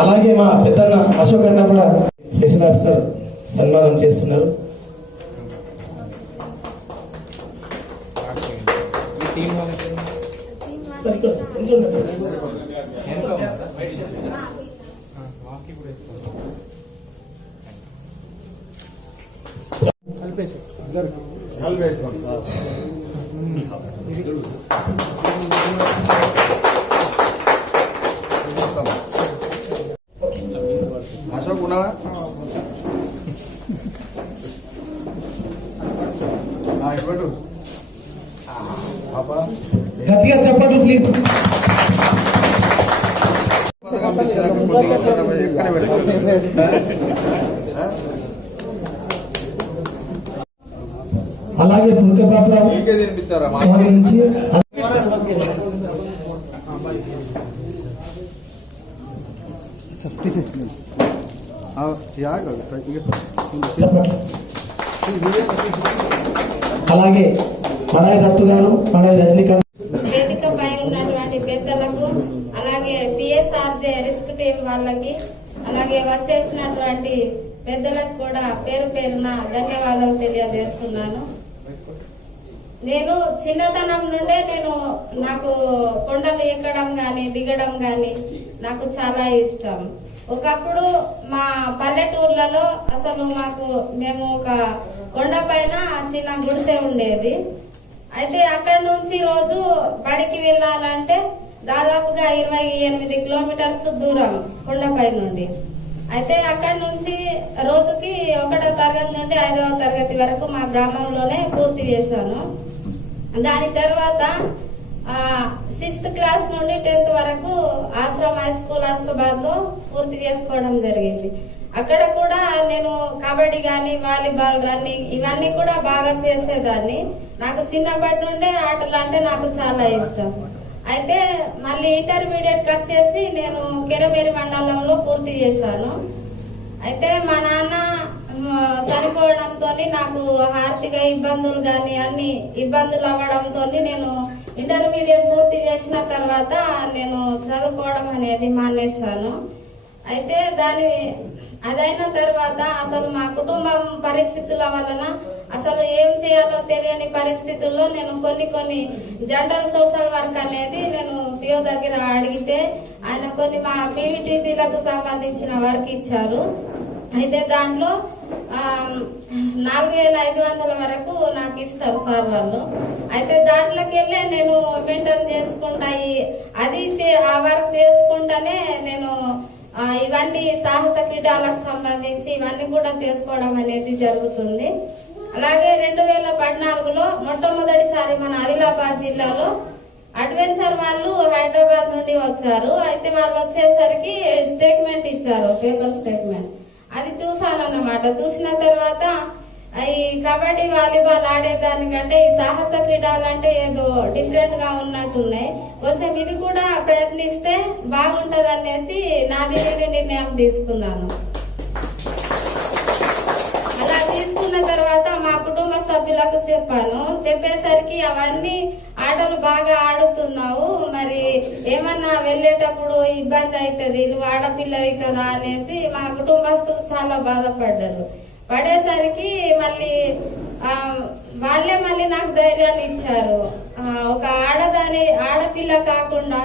అలాగే మా పెద్దన్న అశోక్ అన్న కూడా స్పెషల్ ఆఫీసర్ సన్మానం చేస్తున్నారు. అశోక్ ఉన్నావా? గట్టిగా చెప్పండి ప్లీజ్. అలాగే పుల్కబాబురావు నుంచి అలాగే మడాయి దత్తు గారు, మడాయి రజనీకాంత్. వేదికపై ఉన్నటువంటి పెద్దలకు, అలాగే పిఎస్ఆర్జే రిస్క్ టీం వాళ్ళకి, అలాగే వచ్చేసినటువంటి పెద్దలకు కూడా పేరు పేరున ధన్యవాదాలు తెలియజేస్తున్నాను. నేను చిన్నతనం నుండే నాకు కొండలు ఎక్కడం గాని దిగడం గాని నాకు చాలా ఇష్టం. ఒకప్పుడు మా పల్లెటూర్లలో అసలు మేము ఒక కొండ పైన చిన్న గుడిసె ఉండేది. అయితే అక్కడి నుంచి రోజు బడికి వెళ్ళాలంటే దాదాపుగా 28 కిలోమీటర్స్ దూరం కొండపై నుండి. అయితే అక్కడి నుంచి రోజుకి 1వ తరగతి నుండి 5వ తరగతి వరకు మా గ్రామంలోనే పూర్తి చేశాను. దాని తర్వాత 6th క్లాస్ నుండి 10th వరకు ఆశ్రమ్ హై స్కూల్ ఆశ్రాబాద్ లో పూర్తి చేసుకోవడం జరిగింది. అక్కడ కూడా నేను కబడ్డీ గాని, వాలీబాల్, రన్నింగ్ ఇవన్నీ కూడా బాగా చేసేదాన్ని. నాకు చిన్నప్పటి నుండే ఆటలు అంటే నాకు చాలా ఇష్టం. అయితే మళ్ళీ ఇంటర్మీడియట్ వచ్చేసి నేను కెరమేరి మండలంలో పూర్తి చేశాను. అయితే మా నాన్న చనిపోవడంతో నాకు ఆర్థిక ఇబ్బందులు గాని అన్ని ఇబ్బందులు అవ్వడంతో నేను ఇంటర్మీడియట్ పూర్తి చేసిన తర్వాత నేను చదువుకోవడం అనేది మానేశాను. అయితే అదైన తర్వాత అసలు మా కుటుంబం పరిస్థితుల వలన అసలు ఏం చేయాలో తెలియని పరిస్థితుల్లో నేను కొన్ని జనరల్ సోషల్ వర్క్ అనేది నేను పిఓ దగ్గర అడిగితే ఆయన కొన్ని మా పీవీటీసీలకు సంబంధించిన వర్క్ ఇచ్చారు. అయితే దాంట్లో 4500 వరకు నాకు ఇస్తారు సార్ వాళ్ళు. అయితే దాంట్లోకి వెళ్ళే నేను మెయింటైన్ చేసుకుంటా, ఆ వర్క్ చేసుకుంటానే నేను ఇవన్నీ సాహస క్రీడలకు సంబంధించి ఇవన్నీ కూడా చేసుకోవడం అనేది జరుగుతుంది. అలాగే 2014లో మొట్టమొదటిసారి మన ఆదిలాబాద్ జిల్లాలో అడ్వెంచర్ వాళ్ళు హైదరాబాద్ నుండి వచ్చారు. అయితే వాళ్ళు వచ్చేసరికి స్టేట్మెంట్ ఇచ్చారు, పేపర్ స్టేట్మెంట్. అది చూసానన్నమాట. చూసిన తర్వాత ఈ కబడ్డీ, వాలీబాల్ ఆడేదానికంటే ఈ సాహస క్రీడలు అంటే ఏదో డిఫరెంట్ గా ఉన్నట్టున్నాయి, కొంచెం ఇది కూడా ప్రయత్నిస్తే బాగుంటది అనేసి నాది నిర్ణయం తీసుకున్నాను. అలా తీసుకున్న తర్వాత మా కుటుంబ సభ్యులకు చెప్పేసరికి అవన్నీ ఆటలు బాగా ఆడుతున్నావు, మరి ఏమన్నా వెళ్ళేటప్పుడు ఇబ్బంది అవుతుంది, నువ్వు ఆడపిల్లవి కదా అనేసి మా కుటుంబస్తులు చాలా బాధపడ్డారు. పడేసరికి వాళ్ళే మళ్ళీ నాకు ధైర్యాన్ని ఇచ్చారు. ఒక ఆడపిల్ల కాకుండా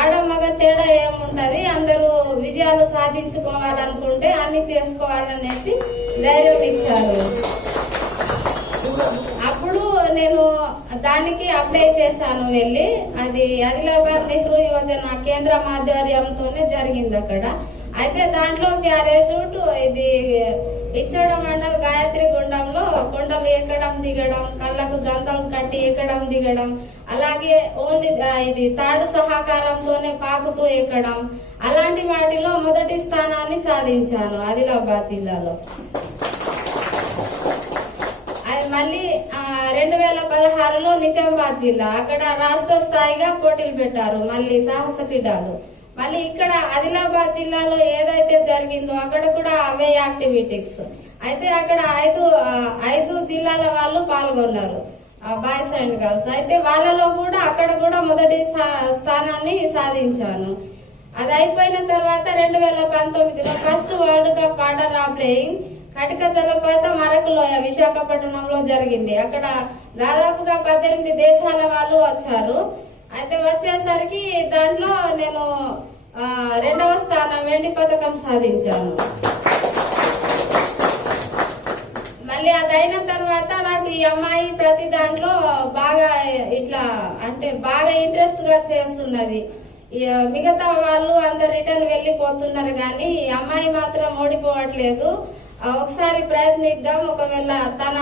ఆడమగ తేడా ఏముంటది, అందరూ విజయాలు సాధించుకోవాలనుకుంటే అన్ని చేసుకోవాలనేసి ధైర్యం ఇచ్చారు. అప్పుడు నేను దానికి అప్లై చేశాను వెళ్ళి. అది ఆదిలాబాద్ నెహ్రూ యువజన కేంద్రం ఆధ్వర్యంతోనే జరిగింది అక్కడ. అయితే దాంట్లో ప్యారాషూట్, ఇది ఇచ్చోడ మండల్ గాయత్రి గుండంలో కొండలు ఎక్కడం దిగడం, కళ్ళకు గంతలు కట్టి ఎక్కడం దిగడం, అలాగే ఓన్లీ ఇది తాడు సహకారంతోనే పాకుతూ ఎక్కడం, అలాంటి వాటిలో మొదటి స్థానాన్ని సాధించాను ఆదిలాబాద్ జిల్లాలో. అది మళ్ళీ 2016లో నిజామాబాద్ జిల్లా, అక్కడ రాష్ట్ర స్థాయిగా పోటీలు పెట్టారు మళ్ళీ సాహస క్రీడలు. మళ్ళీ ఇక్కడ ఆదిలాబాద్ జిల్లాలో ఏదైతే జరిగిందో అక్కడ కూడా అవే యాక్టివిటీస్. అయితే అక్కడ ఐదు జిల్లాల వాళ్ళు పాల్గొన్నారు, బాయ్స్ అండ్ గర్ల్స్. అయితే వాళ్ళలో కూడా అక్కడ కూడా మొదటి స్థానాన్ని సాధించాను. అది అయిపోయిన తర్వాత 2019లో first world cup water playing Katika జలపాతం అరకులోయ విశాఖపట్నంలో జరిగింది. అక్కడ దాదాపుగా 18 దేశాల వాళ్ళు వచ్చారు. అయితే వచ్చేసరికి దాంట్లో నేను 2వ స్థానం వెండి పథకం సాధించాను. మళ్ళీ అది అయిన తర్వాత నాకు ఈ అమ్మాయి ప్రతి దాంట్లో బాగా ఇట్లా అంటే బాగా ఇంట్రెస్ట్ గా చేస్తున్నది. మిగతా వాళ్ళు అందరు రిటర్న్ వెళ్ళిపోతున్నారు కానీ ఈ అమ్మాయి మాత్రం ఓడిపోవట్లేదు. ఒకసారి ప్రయత్నిద్దాం, ఒకవేళ తన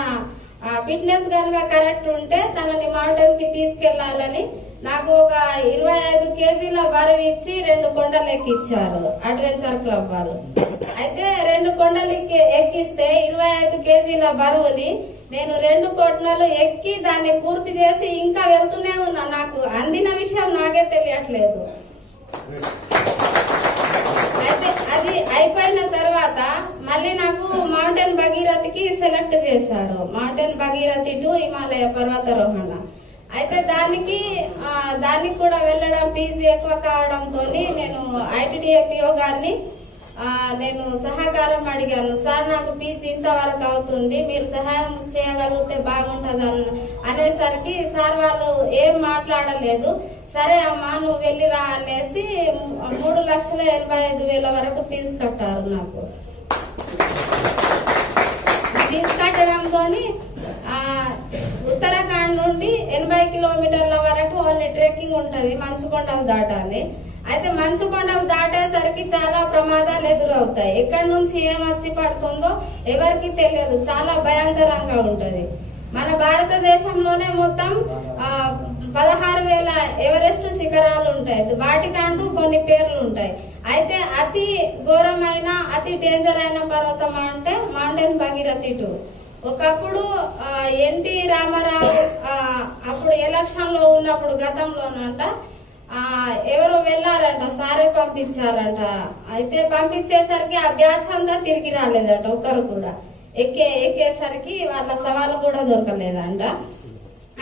ఫిట్నెస్ కనుక కరెక్ట్ ఉంటే తనని మౌంటైన్ కి తీసుకెళ్లాలని నాకు ఒక 25 కేజీల బరువు ఇచ్చి 2 కొండలు ఎక్కిచ్చారు అడ్వెంచర్ క్లబ్ వాళ్ళు. అయితే 2 కొండలు ఎక్కిస్తే 25 కేజీల బరువుని నేను 2 కొండలు ఎక్కి దాన్ని పూర్తి చేసి ఇంకా వెళ్తూనే ఉన్నా. నాకు అందిన విషయం నాకే తెలియట్లేదు. అయితే అది అయిపోయిన తర్వాత మళ్ళీ నాకు మౌంటైన్ భగీరథకి సెలెక్ట్ చేశారు, మౌంటైన్ భగీరథి టు హిమాలయ పర్వతారోహణ. అయితే దానికి కూడా వెళ్ళడం ఫీజు ఎక్కువ కావడంతో నేను ITDA గారిని నేను సహకారం అడిగాను. సార్ నాకు ఫీజు ఇంతవరకు అవుతుంది, మీరు సహాయం చేయగలిగితే బాగుంటది అనేసరికి సార్ వాళ్ళు ఏం మాట్లాడలేదు. సరే అమ్మా నువ్వు వెళ్ళిరా అనేసి 3,85,000 వరకు ఫీజు కట్టారు. నాకు ఫీజు కట్టడంతో ఉత్తరాఖండ్ నుండి 80 కిలోమీటర్ల వరకు ఓన్లీ ట్రెక్కింగ్ ఉంటది, మంచుకొండలు దాటాలి. అయితే మంచుకొండలు దాటేసరికి చాలా ప్రమాదాలు ఎదురవుతాయి. ఎక్కడి నుంచి ఏమొచ్చి పడుతుందో ఎవరికి తెలియదు, చాలా భయంకరంగా ఉంటది. మన భారతదేశంలోనే మొత్తం 16,000 ఎవరెస్ట్ శిఖరాలు ఉంటాయి, వాటికంటూ కొన్ని పేర్లు ఉంటాయి. అయితే అతి ఘోరమైన అతి డేంజర్ అయిన పర్వతం అంటే మౌంటైన్ భగీరథి 2. ఒకప్పుడు ఎన్టీ రామారావు అప్పుడు ఎలక్షన్ లో ఉన్నప్పుడు గతంలోనంట ఎవరు వెళ్లారంట, సారే పంపించారంట. అయితే పంపించేసరికి ఆ బ్యాచ్ అంతా తిరిగి రాలేదంట, ఒక్కరు కూడా ఎక్కేసరికి వాళ్ళ సవాలు కూడా దొరకలేదంట.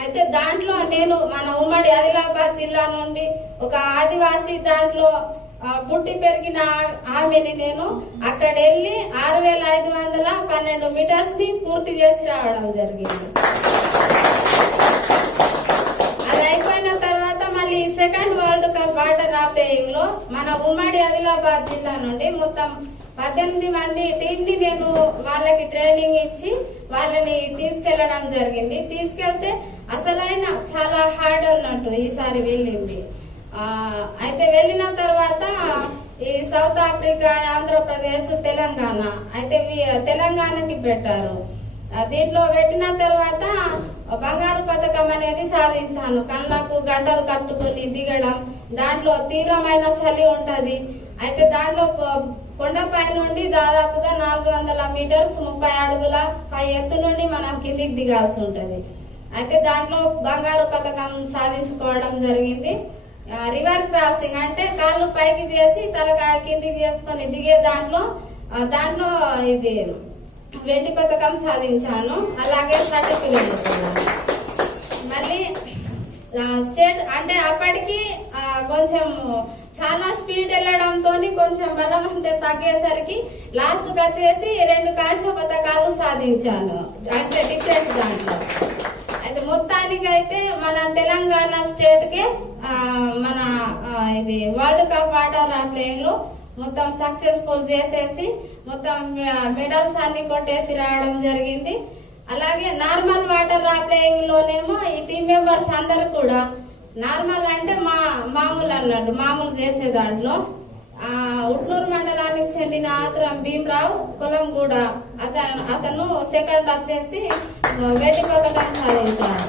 అయితే దాంట్లో నేను మన ఉమ్మడి ఆదిలాబాద్ జిల్లా నుండి ఒక ఆదివాసీ దాంట్లో పుట్టి పెరిగిన ఆమెని నేను అక్కడ వెళ్ళి 6,512 మీటర్స్ ని పూర్తి చేసి రావడం జరిగింది. అది అయిపోయిన తర్వాత మళ్ళీ second world cup water playing లో మన ఉమ్మడి ఆదిలాబాద్ జిల్లా నుండి మొత్తం 18 మంది టీం ని నేను వాళ్ళకి ట్రైనింగ్ ఇచ్చి వాళ్ళని తీసుకెళ్లడం జరిగింది. తీసుకెళ్తే అసలైన చాలా హార్డ్ అన్నట్టు ఈసారి వెళ్ళింది. అయితే వెళ్ళిన తర్వాత ఈ సౌత్ ఆఫ్రికా, ఆంధ్రప్రదేశ్, తెలంగాణ, అయితే తెలంగాణకి పెట్టారు. దీంట్లో పెట్టిన తర్వాత బంగారు పథకం అనేది సాధించాను. కళ్ళకు గంటలు కట్టుకుని దిగడం, దాంట్లో తీవ్రమైన చలి ఉంటది. అయితే దాంట్లో కొండపై నుండి దాదాపుగా 400 మీటర్స్ 30 అడుగుల పై ఎత్తు నుండి మనం కిందికి దిగాల్సి ఉంటది. అయితే దాంట్లో బంగారు పథకం సాధించుకోవడం జరిగింది. రివర్ క్రాసింగ్ అంటే కాళ్ళు పైకి చేసి తలకాయ కిందికి చేసుకొని దిగే దాంట్లో ఇది వెండి పథకం సాధించాను. అలాగే 30 కిలోమీటర్లు. మళ్ళీ స్టేట్ అంటే అప్పటికి కొంచెం చాలా స్పీడ్ వెళ్ళడంతో కొంచెం బలం అంతే తగ్గేసరికి లాస్ట్ గా వచ్చేసి 2 కాంస్య పథకాలు సాధించాను, అంటే డిఫరెంట్ దాంట్లో. అయితే మొత్తానికి అయితే మన తెలంగాణ స్టేట్ కే మన ఇది వరల్డ్ కప్ వాటర్ ప్లేయింగ్ లో మొత్తం సక్సెస్ఫుల్ చేసేసి మొత్తం మెడల్స్ అన్ని కొట్టేసి రావడం జరిగింది. అలాగే నార్మల్ వాటర్ ప్లేయింగ్ లోనేమో ఈ టీం మెంబర్స్ అందరు కూడా నార్మల్ అంటే మామూలు అన్నట్టు మామూలు చేసే దాంట్లో ఉట్నూరు మండలానికి చెందిన ఆత్రం భీమరావు కొలంగూడ అతను సెకండ్ వచ్చేసి వెండి పథకం సాధించారు.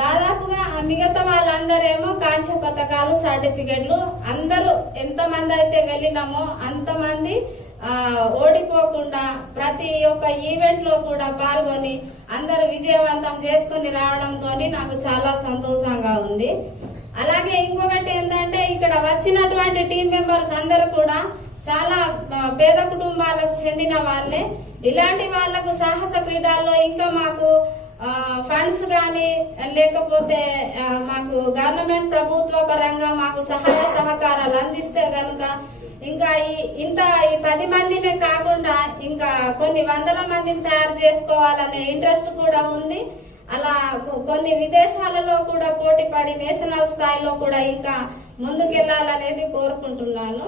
దాదాపుగా మిగతా వాళ్ళందరేమో కాంస్య పథకాలు సర్టిఫికెట్లు. అందరూ ఎంతమంది అయితే వెళ్ళినామో అంతమంది ఓడిపోకుండా ప్రతి ఒక్క ఈవెంట్ లో కూడా పాల్గొని అందరూ విజయవంతం చేసుకుని రావడంతో నాకు చాలా సంతోషంగా ఉంది. అలాగే ఇంకొకటి ఏంటంటే ఇక్కడ వచ్చినటువంటి టీం మెంబర్స్ అందరూ కూడా చాలా పేద కుటుంబాలకు చెందిన వాళ్ళే. ఇలాంటి వాళ్లకు సాహస క్రీడల్లో ఇంకా మాకు ఫండ్స్ గాని లేకపోతే మాకు గవర్నమెంట్ ప్రభుత్వ పరంగా మాకు సహాయ సహకారాలు అందిస్తే గనుక ఇంకా ఈ 10 మందినే కాకుండా ఇంకా కొన్ని వందల మందిని తయారు చేసుకోవాలనే ఇంట్రెస్ట్ కూడా ఉంది. అలా కొన్ని విదేశాలలో కూడా పోటీ పడి నేషనల్ స్థాయిలో కూడా ఇంకా ముందుకెళ్లాలనేది కోరుకుంటున్నాను.